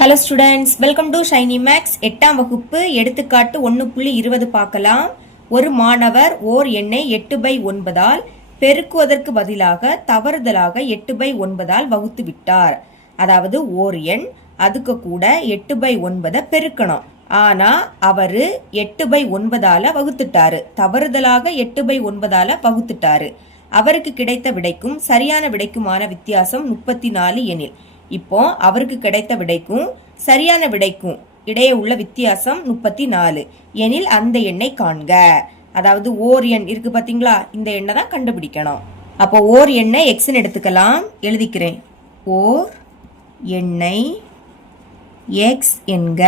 Hello students, welcome to Shiny Max. 8ஆம் வகுப்பு எடுத்துக்காட்டு 1.20 பார்க்கலாம். ஒரு மாணவர் ஓர் எண்ணை 8/9 பெருக்குவதற்கு பதிலாக தவறுதலாக 8/9 வகுத்து விட்டார். அதாவது ஓர் எண், அதுக்கு கூட 8/9 பெருக்கணும். ஆனா அவரு 8/9 வகுத்துட்டாரு. தவறுதலாக 8/9 வகுத்துட்டாரு. அவருக்கு கிடைத்த விடைக்கும் சரியான விடைக்குமான வித்தியாசம் 34 எனில். இப்போ அவருக்கு கிடைத்த விடைக்கும் சரியான விடைக்கும் இடையே உள்ள வித்தியாசம் 34 எனில் அந்த எண்ணை காண்க. அதாவது ஓர் எண் இருக்கு பாத்தீங்களா, இந்த எண்ணை தான் கண்டுபிடிக்கணும். அப்போ ஓர் எண்ணை எக்ஸ்ன்னு எடுத்துக்கலாம், எழுதிக்கிறேன். ஓர் எண்ணை எக்ஸ் என்க.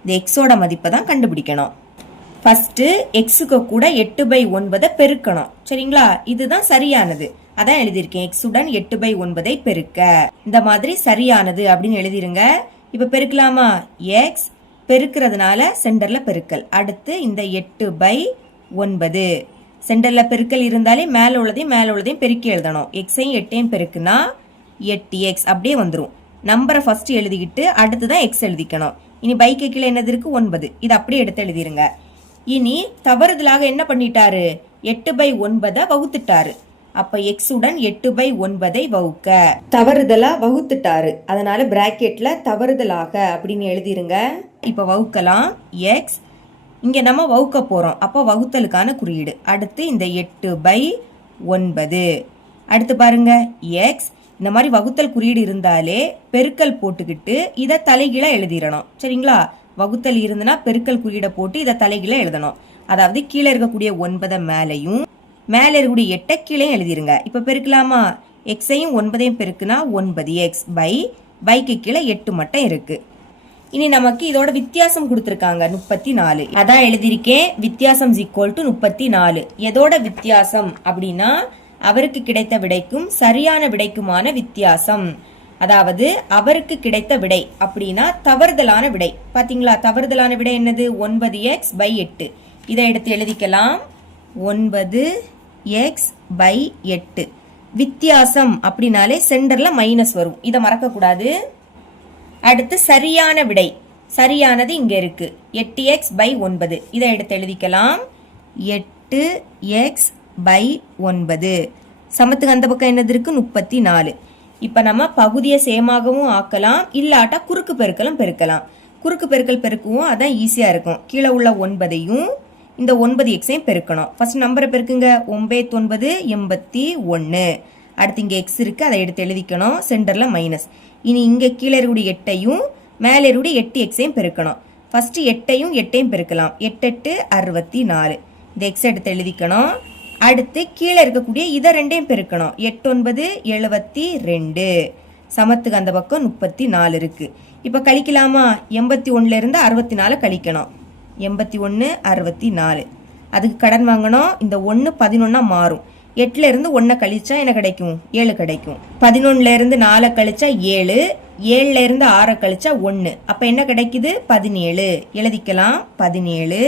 இந்த எக்ஸோட மதிப்பை தான் கண்டுபிடிக்கணும். ஃபர்ஸ்ட் எக்ஸுக்கு கூட 8/9 பெருக்கணும். சரிங்களா, இதுதான் சரியானது. அதான் எழுதியிருக்கேன், எக்ஸுடன் 8/9 பெருக்க. இந்த மாதிரி சரியானது அப்படின்னு எழுதிருங்க. இப்ப பெருக்கலாமா? எக்ஸ் பெருக்கிறதுனால சென்டர்ல பெருக்கல். அடுத்து இந்த 8/9 சென்டர்ல பெருக்கல் இருந்தாலே மேல உள்ளதையும் பெருக்கி எழுதணும். எக்ஸையும் 8ஐயும் பெருக்குனா 8x அப்படியே வந்துடும். நம்பரை ஃபர்ஸ்ட் எழுதிக்கிட்டு அடுத்துதான் எக்ஸ் எழுதிக்கணும். இனி பைக்கு கீழே என்னது இருக்கு? 9. இது அப்படியே எடுத்து எழுதிருங்க. இனி தவறுதலாக என்ன பண்ணிட்டாரு? 8/9 வகுத்துட்டாரு. அப்ப எக்ஸுடன் 8/9 வகுக்க. தவறுதலா வகுத்துட்டாரு, அதனால பிராக்கெட்ல தவறுதலாக அப்படின்னு எழுதிருங்க. இப்ப வகுக்கலாம். எக்ஸ் இங்க நம்ம வகுக்க போறோம், அப்போ வகுத்தலுக்கான குறியீடு. அடுத்து இந்த 8/9. அடுத்து பாருங்க, எக்ஸ் இந்த மாதிரி வகுத்தல் குறியீடு இருந்தாலே பெருக்கல் போட்டுக்கிட்டு இதை தலைகீழ எழுதிடணும். சரிங்களா, வகுத்தல் இருந்துன்னா பெருக்கல் குறியீடை போட்டு இதை தலைகீழ எழுதணும். அதாவது கீழே இருக்கக்கூடிய 9 மேலையும் மேலே இருக்கக்கூடிய 8 கீழே எழுதிருங்க. இப்ப பெருக்கலாமா? எக்ஸையும் 9ஐயும் பெருக்குனா 9x பைக்கு கீழே 8 மட்டும் இருக்கு. இனி நமக்கு இதோட வித்தியாசம் கொடுத்துருக்காங்க 34. அதான் எழுதியிருக்கேன், வித்தியாசம் = 34. எதோட வித்தியாசம் அப்படின்னா அவருக்கு கிடைத்த விடைக்கும் சரியான விடைக்குமான வித்தியாசம். அதாவது அவருக்கு கிடைத்த விடை அப்படின்னா தவறுதலான விடை. பாத்தீங்களா, தவறுதலான விடை என்னது? 9x/8. இதை எடுத்து எழுதிக்கலாம். 9x/8. வித்தியாசம் அப்படின்னாலே சென்டர்ல மைனஸ் வரும், இதை மறக்க கூடாது. அடுத்து சரியான விடை, சரியானது இங்க இருக்கு 8x/9. இதை எடுத்து எழுதிக்கலாம். 8x/9. சமத்துக்கு அந்த பக்கம் என்னது இருக்கு? 34. இப்ப நம்ம பகுதியை சேமாகவும் ஆக்கலாம், இல்லாட்டா குறுக்கு பெருக்கலும் பெருக்கலாம். குறுக்கு பெருக்கல் பெருக்குவோம், அதான் ஈஸியா இருக்கும். கீழே உள்ள 9ஐயும் இந்த 9x பெருக்கணும். ஃபர்ஸ்ட் நம்பரை பெருக்குங்க. 9 81. அடுத்து இங்க எக்ஸ் இருக்கு, அதை எடுத்து எழுதிக்கணும். சென்டர்ல மைனஸ். இனி இங்க கீழே இருக்கக்கூடிய 8ஐயும் மேலே இருக்கக்கூடிய 8x பெருக்கணும். ஃபர்ஸ்ட் 8ஐயும் 8ஐயும் பெருக்கலாம். 8 8 64. இந்த எக்ஸ் எடுத்து எழுதிக்கணும். அடுத்து கீழே இருக்கக்கூடிய இதை 2ஐயும் பெருக்கணும். 8 9 72. சமத்துக்கு அந்த பக்கம் 34 இருக்கு. இப்ப கழிக்கலாமா? 81ல இருந்து 64 கழிக்கணும். 81 64. அதுக்கு கடன் வாங்கணும். இந்த 1 11 மாறும். 8ல இருந்து 1 கழிச்சா என்ன கிடைக்கும்? 7 கிடைக்கும். 11ல இருந்து 4 கழிச்சா 7. 7ல இருந்து 6 கழிச்சா 1. அப்ப என்ன கிடைக்குது? 17. எழுதிக்கலாம். 17.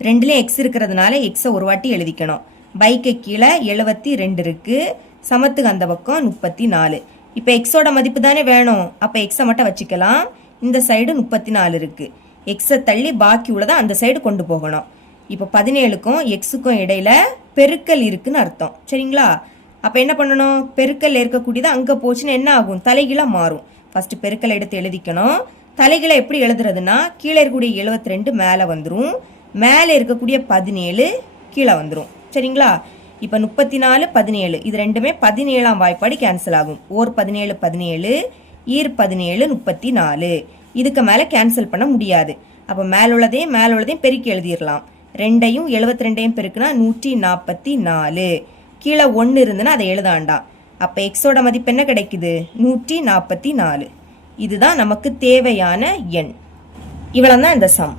2ல எக்ஸ் இருக்கிறதுனால எக்ஸ ஒரு வாட்டி எழுதிக்கணும். பைக்கு கீழே 72 இருக்கு. சமத்துக்கு அந்த பக்கம் 34. இப்ப எக்ஸோட மதிப்பு தானே வேணும், அப்ப எக்ஸ மட்டும் வச்சுக்கலாம். இந்த சைடு 34 இருக்கு. எக்ஸ தள்ளி பாக்கி உள்ளதை அந்த சைடு கொண்டு போகணும். இப்ப 17க்கும் எக்ஸுக்கும் இடையில பெருக்கல் இருக்குன்னு அர்த்தம். சரிங்களா, அப்ப என்ன பண்ணணும்? பெருக்கல் இருக்கக்கூடியது அங்க போச்சுன்னா என்ன ஆகும்? தலைகீழா மாறும். ஃபர்ஸ்ட் பெருக்கல் எடுத்து எழுதிக்கணும். தலைகீழ எப்படி எழுதுறதுன்னா கீழே இருக்கக்கூடிய 72 மேல வந்துரும், மேல இருக்கக்கூடிய 17 கீழே வந்துரும். சரிங்களா, இப்ப 34 17 இது ரெண்டுமே 17ஆம் வாய்ப்பாடு கேன்சல் ஆகும். ஓர் 17 17, ஈர் 17 34. இதுக்கு மேல கேன்சல் பண்ண முடியாது. அப்ப மேலுள்ளதையும் பெருக்கி எழுதிடலாம். 2ஐயும் 72ஐயும் பெருக்குனா 144. கீழே 1 இருந்துன்னா அதை எழுதாண்டாம். அப்ப எக்ஸோட மதிப்பு என்ன கிடைக்குது? 144. இதுதான் நமக்கு தேவையான எண். இவ்வளவுதான் இந்த சம்.